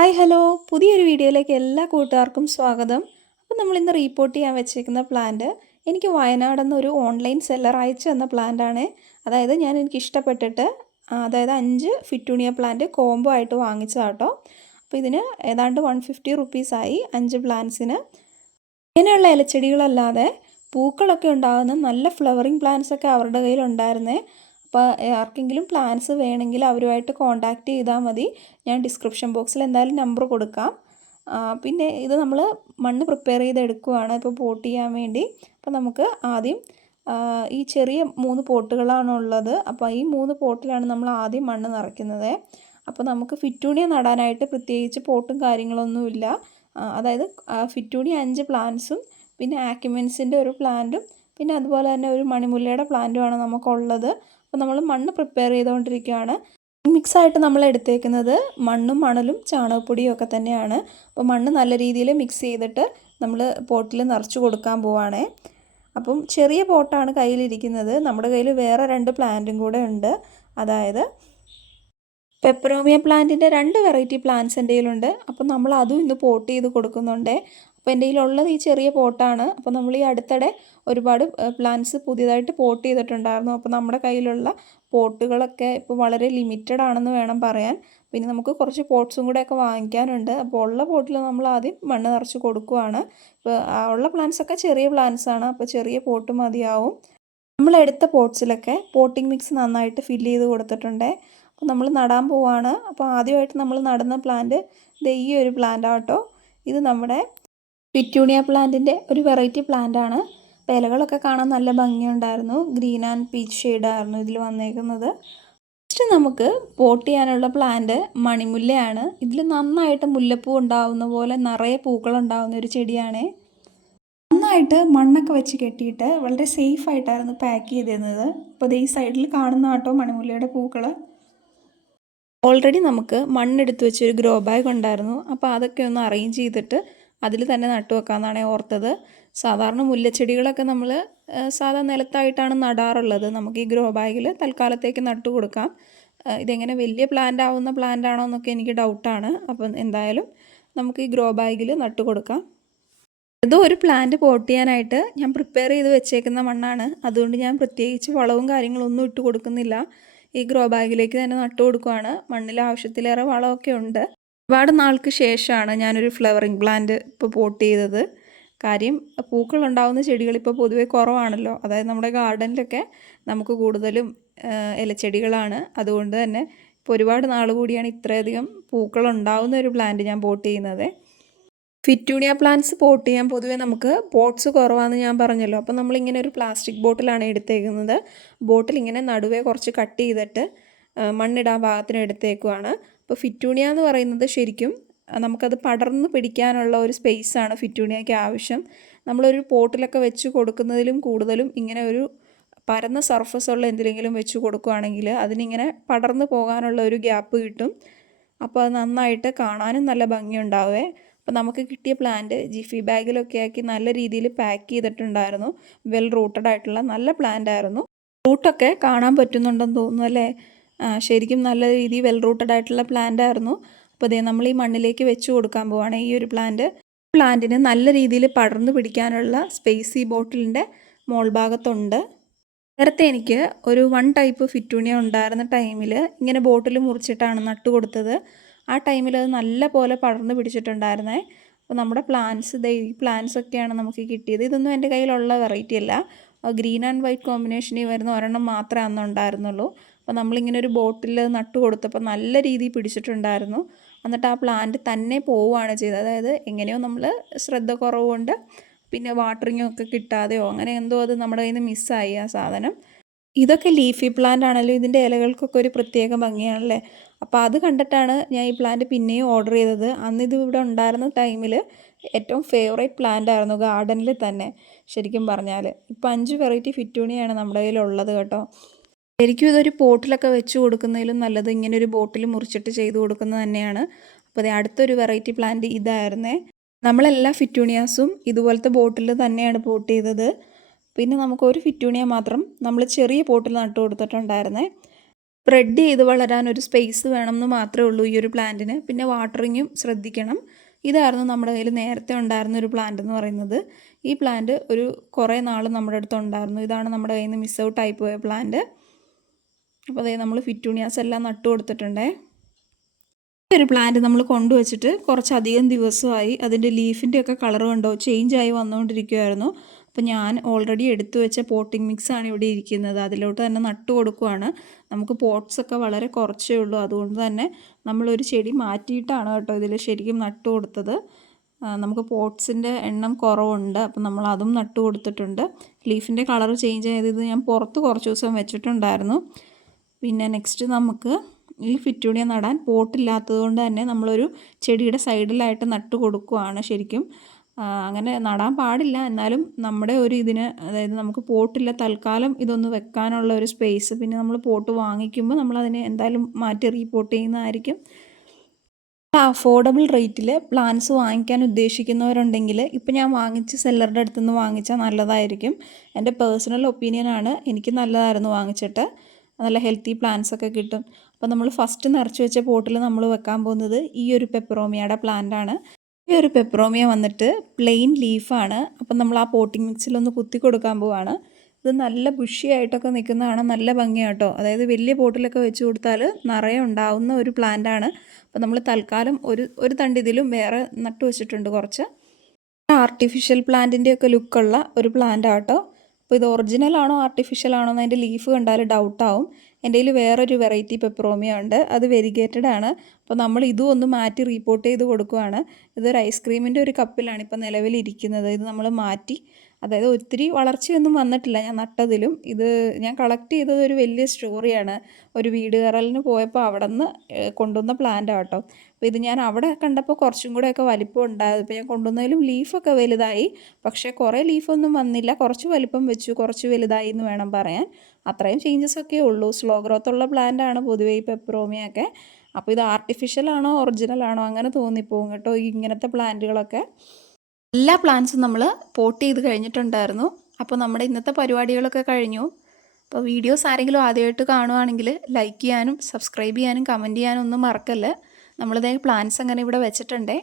Hi hello. പുതിയൊരു വീഡിയോയിലേക്ക് എല്ലാ കൂട്ടുകാർക്കും സ്വാഗതം. അപ്പോൾ നമ്മൾ ഇന്ന് റീപ്പോർട്ട് ചെയ്യാൻ വെച്ചേക്കുന്ന പ്ലാന്റ് എനിക്ക് വയനാട് ഒരു ഓൺലൈൻ സെല്ലർ അയച്ചു തന്ന പ്ലാന്റാണ് അതായത് ഞാൻ എനിക്ക് ഇഷ്ടപ്പെട്ടിട്ട് അതായത് അഞ്ച് ഫിറ്റൂണിയ പ്ലാന്റ് കോംബോ ആയിട്ട് വാങ്ങിച്ചതാട്ടോ അപ്പോൾ ഇതിന് ഏതാണ്ട് വൺ ഫിഫ്റ്റി റുപ്പീസായി അഞ്ച് പ്ലാന്റ്സിന് ഇങ്ങനെയുള്ള ഇലച്ചെടികളല്ലാതെ പൂക്കളൊക്കെ ഉണ്ടാകുന്ന നല്ല ഫ്ലവറിങ് പ്ലാന്റ്സൊക്കെ അവരുടെ കയ്യിലുണ്ടായിരുന്നേ. അപ്പോൾ ആർക്കെങ്കിലും പ്ലാൻസ് വേണമെങ്കിൽ അവരുമായിട്ട് കോൺടാക്റ്റ് ചെയ്താൽ മതി. ഞാൻ ഡിസ്ക്രിപ്ഷൻ ബോക്സിൽ എന്തായാലും നമ്പർ കൊടുക്കാം. പിന്നെ ഇത് നമ്മൾ മണ്ണ് പ്രിപ്പയർ ചെയ്ത് എടുക്കുവാണ് ഇപ്പോൾ പോട്ട് ചെയ്യാൻ വേണ്ടി. അപ്പോൾ നമുക്ക് ആദ്യം ഈ ചെറിയ മൂന്ന് പോട്ടുകളാണ് ഉള്ളത്. അപ്പോൾ ഈ മൂന്ന് പോട്ടിലാണ് നമ്മൾ ആദ്യം മണ്ണ് നിറയ്ക്കുന്നത്. അപ്പോൾ നമുക്ക് ഫിറ്റൂണിയ നടാനായിട്ട് പ്രത്യേകിച്ച് പോട്ടും കാര്യങ്ങളൊന്നുമില്ല അതായത് ഫിറ്റൂണിയ അഞ്ച് പ്ലാന്റ്സും പിന്നെ ആക്യുമെൻസിന്റെ ഒരു പ്ലാന്റും പിന്നെ അതുപോലെ തന്നെ ഒരു മണിമുല്ലയുടെ പ്ലാന്റുമാണ് നമുക്കുള്ളത്. അപ്പോൾ നമ്മൾ മണ്ണ് പ്രിപ്പയർ ചെയ്തുകൊണ്ടിരിക്കുകയാണ്. മിക്സ് ആയിട്ട് നമ്മൾ എടുത്തേക്കുന്നത് മണ്ണും മണലും ചാണകപ്പൊടിയും ഒക്കെ തന്നെയാണ്. അപ്പോൾ മണ്ണ് നല്ല രീതിയിൽ മിക്സ് ചെയ്തിട്ട് നമ്മൾ പോട്ടിൽ നിറച്ച് കൊടുക്കാൻ പോവാണേ. അപ്പം ചെറിയ പോട്ടാണ് കയ്യിലിരിക്കുന്നത്. നമ്മുടെ കയ്യിൽ വേറെ രണ്ട് പ്ലാന്റും കൂടെ ഉണ്ട്. അതായത് പെപ്പറോമിയ പ്ലാന്റിന്റെ രണ്ട് വെറൈറ്റി പ്ലാന്റ്സ് എന്റെ കയ്യിലുണ്ട് അപ്പം നമ്മൾ അതും ഇന്ന് പോട്ട് ചെയ്ത് കൊടുക്കുന്നുണ്ട്. അപ്പോൾ എന്റെ കയ്യിലുള്ളത് ഈ ചെറിയ പോട്ടാണ്. അപ്പോൾ നമ്മൾ ഈ അടുത്തിടെ ഒരുപാട് പ്ലാന്റ്സ് പുതിയതായിട്ട് പോട്ട് ചെയ്തിട്ടുണ്ടായിരുന്നു. അപ്പോൾ നമ്മുടെ കയ്യിലുള്ള പോട്ടുകളൊക്കെ ഇപ്പോൾ വളരെ ലിമിറ്റഡ് ആണെന്ന് വേണം പറയാൻ. പിന്നെ നമുക്ക് കുറച്ച് പോട്ട്സും ഒക്കെ വാങ്ങിക്കാനുണ്ട്. അപ്പോൾ ഉള്ള പോട്ടിൽ നമ്മൾ ആദ്യം മണ്ണ് നിറച്ച് കൊടുക്കുവാണ്. ഇപ്പോൾ ഉള്ള പ്ലാന്റ്സൊക്കെ ചെറിയ പ്ലാന്റ്സാണ് അപ്പോൾ ചെറിയ പോട്ട് മതിയാവും. നമ്മൾ എടുത്ത പോട്ട്സിലൊക്കെ പോട്ടിംഗ് മിക്സ് നന്നായിട്ട് ഫില്ല് ചെയ്ത് കൊടുത്തിട്ടുണ്ട്. അപ്പോൾ നമ്മൾ നടാൻ പോവാണ്. അപ്പോൾ ആദ്യമായിട്ട് നമ്മൾ നടുന്ന പ്ലാന്റ് ദേ ഒരു പ്ലാന്റ് ആട്ടോ ഇത് നമ്മുടെ പിറ്റ്യൂണിയ പ്ലാന്റിന്റെ ഒരു വെറൈറ്റി പ്ലാന്റ് ആണ്. ഇലകളൊക്കെ കാണാൻ നല്ല ഭംഗിയുണ്ടായിരുന്നു. ഗ്രീൻ ആൻഡ് പീച്ച് ഷെയ്ഡായിരുന്നു ഇതിൽ വന്നേക്കുന്നത്. നെക്സ്റ്റ് നമുക്ക് പോട്ട് ചെയ്യാനുള്ള പ്ലാന്റ് മണിമുല്ലയാണ്. ഇതിൽ നന്നായിട്ട് മുല്ലപ്പൂ ഉണ്ടാവുന്ന പോലെ നിറയെ പൂക്കൾ ഉണ്ടാവുന്ന ഒരു ചെടിയാണേ. നന്നായിട്ട് മണ്ണൊക്കെ വെച്ച് കെട്ടിയിട്ട് വളരെ സേഫ് ആയിട്ടായിരുന്നു പാക്ക് ചെയ്തിരുന്നത്. അപ്പോൾ ഈ സൈഡിൽ കാണുന്ന കേട്ടോ മണിമുല്ലയുടെ പൂക്കൾ ഓൾറെഡി നമുക്ക് മണ്ണെടുത്ത് വെച്ചൊരു ഗ്രോ ബാഗ് ഉണ്ടായിരുന്നു. അപ്പോൾ അതൊക്കെ ഒന്ന് അറേഞ്ച് ചെയ്തിട്ട് അതിൽ തന്നെ നട്ടു വെക്കാമെന്നാണ് ഓർത്തത്. സാധാരണ മുല്ലച്ചെടികളൊക്കെ നമ്മൾ സാധാ നിലത്തായിട്ടാണ് നടാറുള്ളത്. നമുക്ക് ഈ ഗ്രോ ബാഗിൽ തൽക്കാലത്തേക്ക് നട്ടു കൊടുക്കാം. ഇതെങ്ങനെ വലിയ പ്ലാന്റ് ആവുന്ന പ്ലാന്റ് ആണോ എന്നൊക്കെ എനിക്ക് ഡൗട്ടാണ് അപ്പം എന്തായാലും നമുക്ക് ഈ ഗ്രോ ബാഗിൽ നട്ടു കൊടുക്കാം. ഏതോ ഒരു പ്ലാന്റ് പോട്ട് ചെയ്യാനായിട്ട് ഞാൻ പ്രിപ്പയർ ചെയ്ത് വെച്ചേക്കുന്ന മണ്ണാണ്. അതുകൊണ്ട് ഞാൻ പ്രത്യേകിച്ച് വളവും കാര്യങ്ങളൊന്നും ഇട്ട് കൊടുക്കുന്നില്ല. ഈ ഗ്രോ ബാഗിലേക്ക് തന്നെ നട്ടു കൊടുക്കുവാണ്. മണ്ണിൽ ആവശ്യത്തിലേറെ വളമൊക്കെ ഉണ്ട്. ഒരുപാട് നാൾക്ക് ശേഷമാണ് ഞാനൊരു ഫ്ലവറിങ് പ്ലാന്റ് ഇപ്പോൾ പോട്ട് ചെയ്തത്. കാര്യം പൂക്കൾ ഉണ്ടാകുന്ന ചെടികൾ ഇപ്പോൾ പൊതുവേ കുറവാണല്ലോ. അതായത് നമ്മുടെ ഗാർഡനിലൊക്കെ നമുക്ക് കൂടുതലും ഇലച്ചെടികളാണ്. അതുകൊണ്ട് തന്നെ ഇപ്പോൾ ഒരുപാട് നാൾ കൂടിയാണ് ഇത്രയധികം പൂക്കൾ ഉണ്ടാകുന്ന ഒരു പ്ലാന്റ് ഞാൻ പോട്ട് ചെയ്യുന്നത്. ഫിറ്റൂണിയ പ്ലാന്റ്സ് പോട്ട് ചെയ്യാൻ പൊതുവേ നമുക്ക് പോട്ട്സ് കുറവാണെന്ന് ഞാൻ പറഞ്ഞല്ലോ. അപ്പോൾ നമ്മളിങ്ങനെ ഒരു പ്ലാസ്റ്റിക് ബോട്ടിലാണ് എടുത്തേക്കുന്നത്. ബോട്ടിൽ ഇങ്ങനെ നടുവേ കുറച്ച് കട്ട് ചെയ്തിട്ട് മണ്ണിടാൻ ഭാഗത്തിന് എടുത്തേക്കുവാണ്. അപ്പോൾ ഫിറ്റൂണിയ എന്ന് പറയുന്നത് ശരിക്കും നമുക്കത് പടർന്ന് പിടിക്കാനുള്ള ഒരു സ്പേസാണ് ഫിറ്റൂണിയയ്ക്ക് ആവശ്യം. നമ്മളൊരു പോട്ടിലൊക്കെ വെച്ച് കൊടുക്കുന്നതിലും കൂടുതലും ഇങ്ങനെ ഒരു പരന്ന സർഫസ് ഉള്ള എന്തിലെങ്കിലും വെച്ച് കൊടുക്കുകയാണെങ്കിൽ അതിനിങ്ങനെ പടർന്ന് പോകാനുള്ള ഒരു ഗ്യാപ്പ് കിട്ടും. അപ്പോൾ അത് നന്നായിട്ട് കാണാനും നല്ല ഭംഗിയുണ്ടാവേ. അപ്പോൾ നമുക്ക് കിട്ടിയ പ്ലാന്റ് ജിഫി ബാഗിലൊക്കെ ആക്കി നല്ല രീതിയിൽ പാക്ക് ചെയ്തിട്ടുണ്ടായിരുന്നു. വെൽ റൂട്ടഡ് ആയിട്ടുള്ള നല്ല പ്ലാന്റ് ആയിരുന്നു. റൂട്ടൊക്കെ കാണാൻ പറ്റുന്നുണ്ടെന്ന് തോന്നുന്നു അല്ലേ? ശരിക്കും നല്ല രീതിയിൽ വെൽ റൂട്ടഡ് ആയിട്ടുള്ള പ്ലാന്റ് ആയിരുന്നു. അപ്പോൾ അതേ നമ്മൾ ഈ മണ്ണിലേക്ക് വെച്ച് കൊടുക്കാൻ പോവാണ് ഈ ഒരു പ്ലാന്റ് പ്ലാന്റിന് നല്ല രീതിയിൽ പടർന്നു പിടിക്കാനുള്ള സ്പേസ് ഈ ബോട്ടിലിന്റെ മോൾ ഭാഗത്തുണ്ട് നേരത്തെ എനിക്ക് ഒരു വൺ ടൈപ്പ് ഫിറ്റൂണിയ ഉണ്ടായിരുന്ന ടൈമിൽ ഇങ്ങനെ ബോട്ടിൽ മുറിച്ചിട്ടാണ് നട്ടു കൊടുത്തത്. ആ ടൈമിൽ അത് നല്ല പോലെ പടർന്നു പിടിച്ചിട്ടുണ്ടായിരുന്നേ. അപ്പോൾ നമ്മുടെ പ്ലാന്റ്സ് ഈ പ്ലാന്റ്സ് ഒക്കെയാണ് നമുക്ക് കിട്ടിയത്. ഇതൊന്നും എന്റെ കയ്യിലുള്ള വെറൈറ്റി അല്ല. ഗ്രീൻ ആൻഡ് വൈറ്റ് കോമ്പിനേഷനിൽ വരുന്ന ഒരെണ്ണം മാത്രമേ അന്ന് ഉണ്ടായിരുന്നുള്ളൂ അപ്പോൾ നമ്മളിങ്ങനെ ഒരു ബോട്ടിൽ നട്ടു കൊടുത്തപ്പോൾ നല്ല രീതിയിൽ പിടിച്ചിട്ടുണ്ടായിരുന്നു. എന്നിട്ട് ആ പ്ലാന്റ് തന്നെ പോവുകയാണ് ചെയ്തത്. അതായത് എങ്ങനെയോ നമ്മൾ ശ്രദ്ധ കുറവുകൊണ്ട് പിന്നെ വാട്ടറിങ്ങും ഒക്കെ കിട്ടാതെയോ അങ്ങനെ എന്തോ അത് നമ്മുടെ കയ്യിൽ നിന്ന് മിസ്സായി ആ സാധനം. ഇതൊക്കെ ലീഫി പ്ലാന്റ് ആണല്ലോ. ഇതിന്റെ ഇലകൾക്കൊക്കെ ഒരു പ്രത്യേക ഭംഗിയാണല്ലേ? അപ്പോൾ അത് കണ്ടിട്ടാണ് ഞാൻ ഈ പ്ലാന്റ് പിന്നെയും ഓർഡർ ചെയ്തത്. അന്ന് ഇത് ഇവിടെ ഉണ്ടായിരുന്ന ടൈമിൽ ഏറ്റവും ഫേവറേറ്റ് പ്ലാന്റ് ആയിരുന്നു ഗാർഡനിൽ തന്നെ ശരിക്കും പറഞ്ഞാൽ ഇപ്പോൾ അഞ്ച് വെറൈറ്റി ഫിറ്റൂണിയാണ് നമ്മുടെ കയ്യിലുള്ളത് കേട്ടോ. ശരിക്കും ഇതൊരു പോട്ടിലൊക്കെ വെച്ച് കൊടുക്കുന്നതിലും നല്ലത് ഇങ്ങനെ ഒരു ബോട്ടിൽ മുറിച്ചിട്ട് ചെയ്ത് കൊടുക്കുന്നത് തന്നെയാണ്. അപ്പോൾ ദേ അടുത്തൊരു വെറൈറ്റി പ്ലാന്റ് ഇതായിരുന്നേ. നമ്മളെല്ലാ ഫിറ്റൂണിയാസും ഇതുപോലത്തെ ബോട്ടിൽ തന്നെയാണ് പോട്ട് ചെയ്തത്. പിന്നെ നമുക്ക് ഒരു ഫിറ്റൂണിയ മാത്രം നമ്മൾ ചെറിയ പോട്ടിൽ നട്ടു കൊടുത്തിട്ടുണ്ടായിരുന്നേ. സ്പ്രെഡ് ചെയ്ത് വളരാൻ ഒരു സ്പേസ് വേണം എന്ന് മാത്രമേ ഉള്ളൂ ഈ ഒരു പ്ലാന്റിന്. പിന്നെ വാട്ടറിങ്ങും ശ്രദ്ധിക്കണം. ഇതായിരുന്നു നമ്മുടെ കയ്യിൽ നേരത്തെ ഉണ്ടായിരുന്ന ഒരു പ്ലാന്റ് എന്ന് പറയുന്നത്. ഈ പ്ലാന്റ് ഒരു കുറേ നാൾ നമ്മുടെ അടുത്ത് ഉണ്ടായിരുന്നു. ഇതാണ് നമ്മുടെ കയ്യിൽ നിന്ന് മിസ് ഔട്ട് ആയി പോയ പ്ലാന്റ്. അപ്പോൾ അതായത് നമ്മൾ ഫിറ്റൂണിയാസ് എല്ലാം നട്ടു കൊടുത്തിട്ടുണ്ടേ. ഈ ഒരു പ്ലാന്റ് നമ്മൾ കൊണ്ടുവച്ചിട്ട് കുറച്ചധികം ദിവസമായി അതിന്റെ ലീഫിന്റെയൊക്കെ കളർ കണ്ടോ? ചേഞ്ച് ആയി വന്നുകൊണ്ടിരിക്കുമായിരുന്നു അപ്പോൾ ഞാൻ ഓൾറെഡി എടുത്തു വെച്ച പോട്ടിംഗ് ആണ് ഇവിടെ ഇരിക്കുന്നത്. അതിലോട്ട് തന്നെ നട്ടു കൊടുക്കുവാണ്. നമുക്ക് പോട്ട്സ് ഒക്കെ വളരെ കുറച്ചേ ഉള്ളൂ. അതുകൊണ്ട് തന്നെ നമ്മളൊരു ചെടി മാറ്റിയിട്ടാണ് കേട്ടോ ഇതിൽ ശരിക്കും നട്ടു കൊടുത്തത്. നമുക്ക് പോട്ട്സിന്റെ എണ്ണം കുറവുണ്ട്. അപ്പം നമ്മൾ അതും നട്ടു കൊടുത്തിട്ടുണ്ട്. ലീഫിന്റെ കളർ ചേഞ്ച് ഇത് ഞാൻ പുറത്ത് കുറച്ച് ദിവസം വെച്ചിട്ടുണ്ടായിരുന്നു. പിന്നെ നെക്സ്റ്റ് നമുക്ക് ഈ ഫിറ്റൂണിയ നടാൻ പോട്ടില്ലാത്തത് കൊണ്ട് തന്നെ നമ്മളൊരു ചെടിയുടെ സൈഡിലായിട്ട് നട്ട് കൊടുക്കുകയാണ് ശരിക്കും. അങ്ങനെ നടാൻ പാടില്ല. എന്നാലും നമ്മുടെ ഒരു ഇതിന് അതായത് നമുക്ക് പോട്ടില്ല തൽക്കാലം ഇതൊന്ന് വെക്കാനുള്ള ഒരു സ്പേസ് പിന്നെ നമ്മൾ പോട്ട് വാങ്ങിക്കുമ്പോൾ നമ്മളതിനെ എന്തായാലും മാറ്റി റീപോട്ട് ചെയ്യുന്നതായിരിക്കും. അഫോർഡബിൾ റേറ്റിൽ പ്ലാന്റ്സ് വാങ്ങിക്കാൻ ഉദ്ദേശിക്കുന്നവരുണ്ടെങ്കിൽ ഇപ്പം ഞാൻ വാങ്ങിച്ച് സെല്ലറുടെ അടുത്തുനിന്ന് വാങ്ങിച്ചാൽ നല്ലതായിരിക്കും. എന്റെ പേഴ്സണൽ ഒപ്പീനിയനാണ് എനിക്ക് നല്ലതായിരുന്നു വാങ്ങിച്ചിട്ട്. നല്ല ഹെൽത്തി പ്ലാന്റ്സ് ഒക്കെ കിട്ടും. അപ്പോൾ നമ്മൾ ഫസ്റ്റ് നിറച്ച് വെച്ച പോട്ടിൽ നമ്മൾ വെക്കാൻ പോകുന്നത് ഈ ഒരു പെപ്പറോമിയയുടെ പ്ലാന്റ് ആണ്. ഈ ഒരു പെപ്പറോമിയ വന്നിട്ട് പ്ലെയിൻ ലീഫാണ് അപ്പം നമ്മൾ ആ പോട്ടിംഗ് മിക്സിലൊന്ന് കുത്തി കൊടുക്കാൻ പോവാണ്. ഇത് നല്ല ബുഷിയായിട്ടൊക്കെ നിൽക്കുന്നതാണ് നല്ല ഭംഗിയാട്ടോ അതായത് വലിയ പോട്ടിലൊക്കെ വെച്ച് കൊടുത്താൽ നിറയെ ഉണ്ടാവുന്ന ഒരു പ്ലാന്റ് ആണ്. അപ്പോൾ നമ്മൾ തൽക്കാലം ഒരു ഒരു തണ്ട് ഇതിലും വേറെ നട്ടു വെച്ചിട്ടുണ്ട് കുറച്ച്. ആർട്ടിഫിഷ്യൽ പ്ലാന്റിന്റെയൊക്കെ ലുക്കുള്ള ഒരു പ്ലാന്റ് ആട്ടോ അപ്പോൾ ഇത് ഒറിജിനൽ ആണോ ആർട്ടിഫിഷ്യൽ ആണോ എന്ന് അതിന്റെ ലീഫ് കണ്ടാൽ ഡൗട്ടാവും എന്റെ കയ്യിൽ വേറൊരു വെറൈറ്റി പെപ്പറോമിയ ഉണ്ട്. അത് വെരിഗേറ്റഡ് ആണ്. അപ്പോൾ നമ്മൾ ഇതും ഒന്ന് മാറ്റി റീപ്പോർട്ട് ചെയ്ത് കൊടുക്കുവാണ്. ഇതൊരു ഐസ്ക്രീമിന്റെ ഒരു കപ്പിലാണ് ഇപ്പോൾ നിലവിലിരിക്കുന്നത് ഇത് നമ്മൾ മാറ്റി. അതായത് ഒത്തിരി വളർച്ചയൊന്നും വന്നിട്ടില്ല. ഞാൻ നട്ടതിലും ഇത് ഞാൻ കളക്ട് ചെയ്തത് ഒരു വലിയ സ്റ്റോറിയാണ് ഒരു വീട് കറലിന് പോയപ്പോൾ അവിടെ നിന്ന് കൊണ്ടുവന്ന പ്ലാന്റ് ആട്ടോ അപ്പോൾ ഇത് ഞാൻ അവിടെ കണ്ടപ്പോൾ കുറച്ചും ഒക്കെ വലിപ്പം ഉണ്ടായത്. ഇപ്പോൾ ഞാൻ കൊണ്ടുവന്നതിലും ലീഫൊക്കെ വലുതായി. പക്ഷേ കുറേ ലീഫൊന്നും വന്നില്ല. കുറച്ച് വലിപ്പം വെച്ചു. കുറച്ച് വലുതായി എന്ന് വേണം പറയാൻ. അത്രയും ചേഞ്ചസ് ഒക്കെ ഉള്ളൂ. സ്ലോ ഗ്രോത്ത് ഉള്ള പ്ലാന്റ് ആണ് പൊതുവേ ഈ പെപ്രോമിയൊക്കെ അപ്പോൾ ഇത് ആർട്ടിഫിഷ്യൽ ആണോ ഒറിജിനൽ ആണോ അങ്ങനെ തോന്നിപ്പോകും കേട്ടോ ഇങ്ങനത്തെ പ്ലാന്റുകളൊക്കെ എല്ലാ പ്ലാന്റ്സും നമ്മൾ പോട്ട് ചെയ്ത് കഴിഞ്ഞിട്ടുണ്ടായിരുന്നു. അപ്പോൾ നമ്മുടെ ഇന്നത്തെ പരിപാടികളൊക്കെ കഴിഞ്ഞു. അപ്പോൾ വീഡിയോസ് ആരെങ്കിലും ആദ്യമായിട്ട് കാണുവാണെങ്കിൽ ലൈക്ക് ചെയ്യാനും സബ്സ്ക്രൈബ് ചെയ്യാനും കമന്റ് ചെയ്യാനും ഒന്നും മറക്കല്ലേ. നമ്മളിതേ പ്ലാന്റ്സ് അങ്ങനെ ഇവിടെ വെച്ചിട്ടുണ്ടേ.